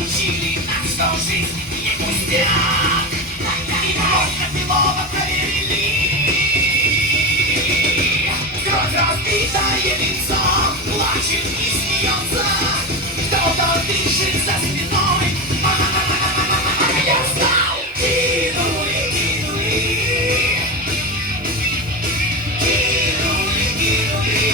Учили нас, что жизнь не пустяк. И просто белого проверили. Кровь разбитое лицо, плачет и смеется. Кто-то дышит за спиной. Я знал, кинули, кинули. Кинули, кинули.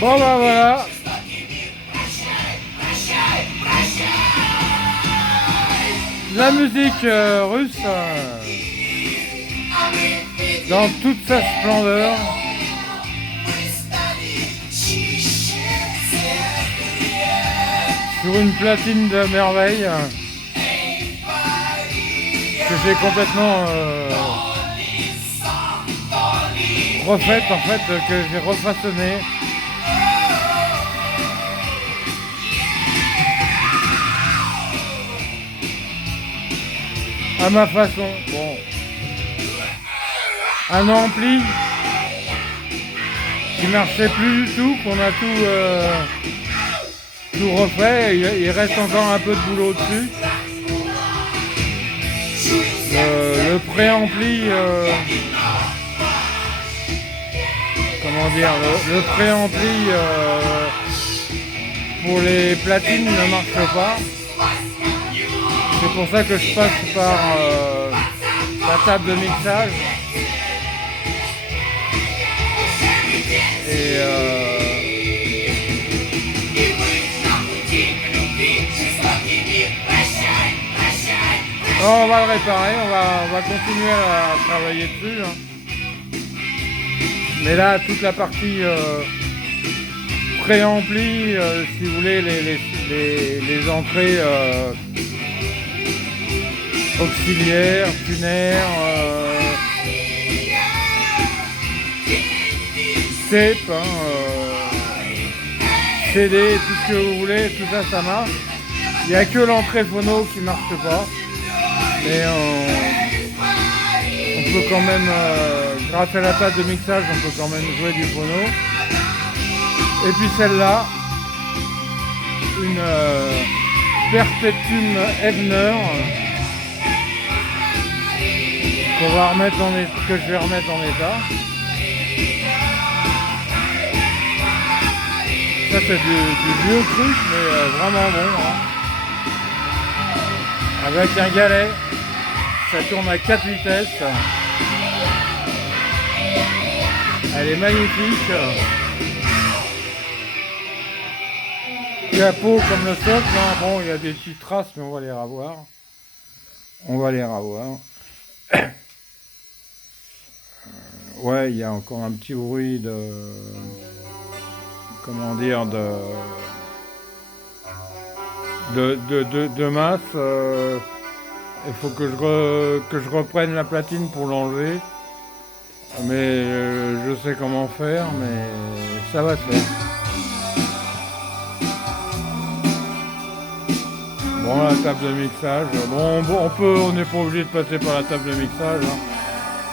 Bon ben voilà. La musique russe dans toute sa splendeur. Sur une platine de merveille que j'ai complètement refaite en fait, que j'ai refaçonnée. À ma façon. Bon. Un ampli qui marchait plus du tout, qu'on a tout refait. Il reste encore un peu de boulot dessus. Le préampli, comment dire, le préampli pour les platines ne marche pas. C'est pour ça que je passe par la table de mixage. Et on va le réparer, on va continuer à travailler dessus. Hein. Mais là, toute la partie préampli, si vous voulez, les entrées auxiliaires, tunaires, tape, CD, tout ce que vous voulez, tout ça, ça marche. Il n'y a que l'entrée phono qui ne marche pas. Mais on peut quand même, grâce à la table de mixage, on peut quand même jouer du phono. Et puis celle-là, une Perpetuum Ebner qu'on va remettre que je vais remettre en état. Ça c'est du vieux truc, mais vraiment bon. Hein. Avec un galet, ça tourne à 4 vitesses. Elle est magnifique. Capot comme le socle, hein. Bon, il y a des petites traces, mais on va les revoir. On va les revoir. Ouais, il y a encore un petit bruit de... Comment dire, de masse. Il faut que je reprenne la platine pour l'enlever. Mais je sais comment faire, mais ça va se faire. Bon, la table de mixage. Bon, on n'est pas obligé de passer par la table de mixage. Hein.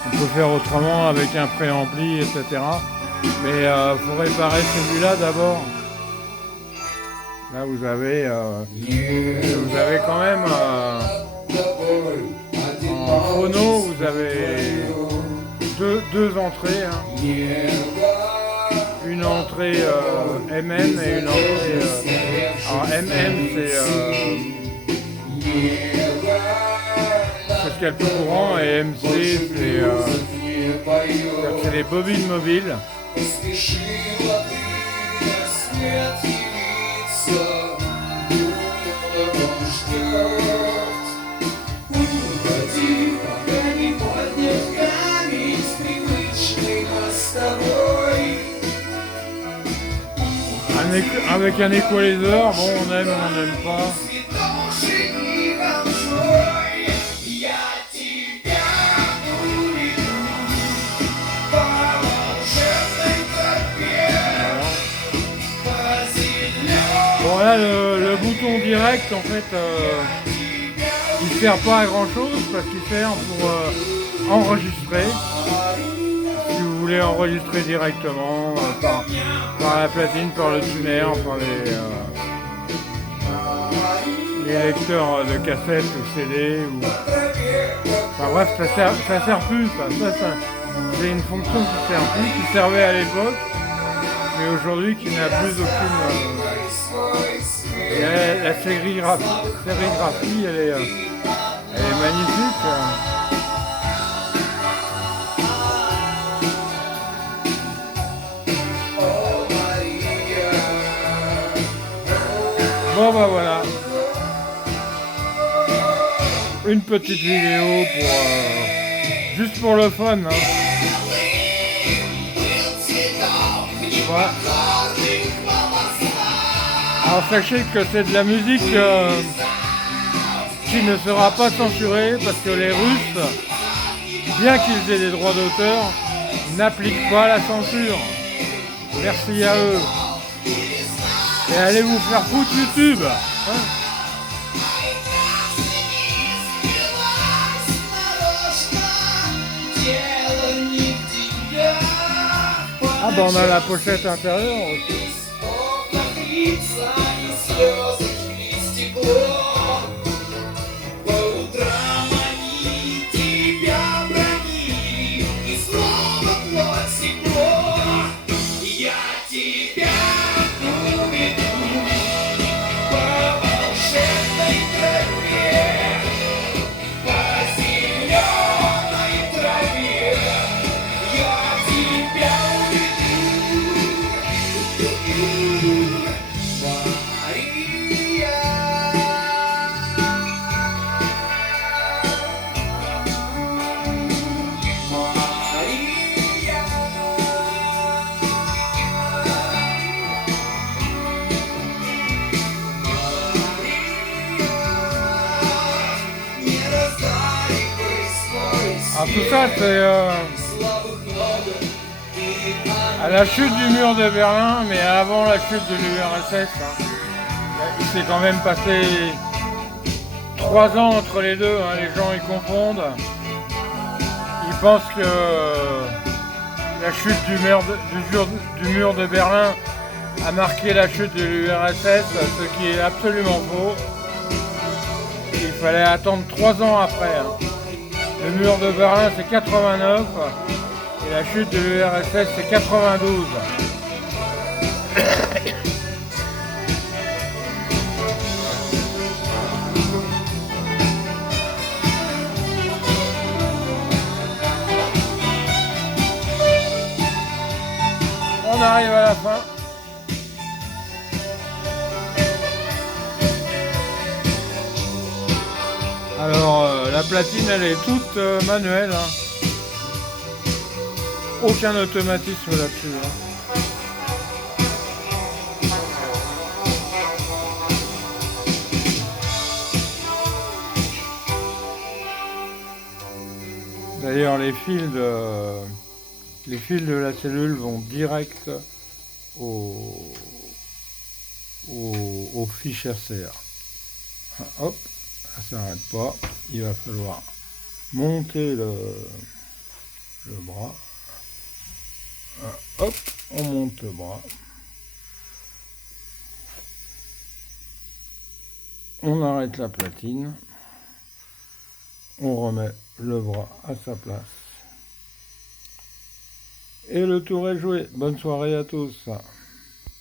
On peut faire autrement avec un préampli, etc. Mais faut réparer celui-là d'abord. Là vous avez quand même en phono, vous avez deux entrées. Hein. Une entrée MM et une entrée... alors MM c'est ce qu'il y a le plus courant et MC c'est les bobines mobiles. Avec un equalizer, bon on aime ou on n'aime pas. Bon là le bouton direct en fait il sert pas à grand chose parce qu'il sert pour enregistrer. Si vous voulez enregistrer directement par la platine, par le tuner, par les lecteurs de cassettes ou CD ou... Enfin bref, ça sert plus ça c'est une fonction qui sert plus, qui servait à l'époque mais aujourd'hui qui n'a plus aucune la sérigraphie elle est magnifique. Bon bah voilà, une petite vidéo pour juste pour le fun. Hein. Voilà. Alors sachez que c'est de la musique qui ne sera pas censurée parce que les Russes, bien qu'ils aient des droits d'auteur, n'appliquent pas la censure. Merci à eux. Et allez vous faire foutre YouTube. Hein. Ah bah on a la pochette intérieure aussi. Alors tout ça c'est à la chute du mur de Berlin, mais avant la chute de l'URSS. Hein. Il s'est quand même passé 3 ans entre les deux, hein. Les gens ils confondent. Ils pensent que la chute du mur de Berlin a marqué la chute de l'URSS, ce qui est absolument faux. Il fallait attendre 3 ans après. Hein. Le mur de Berlin c'est 89 et la chute de l'URSS c'est 92. On arrive à la fin. Alors la platine elle est toute manuelle, hein. Aucun automatisme là-dessus. Hein. D'ailleurs les fils de la cellule vont direct au fiche RCR. Hop. Ça s'arrête pas, il va falloir monter le bras. Hop, on monte le bras. On arrête la platine. On remet le bras à sa place. Et le tour est joué. Bonne soirée à tous.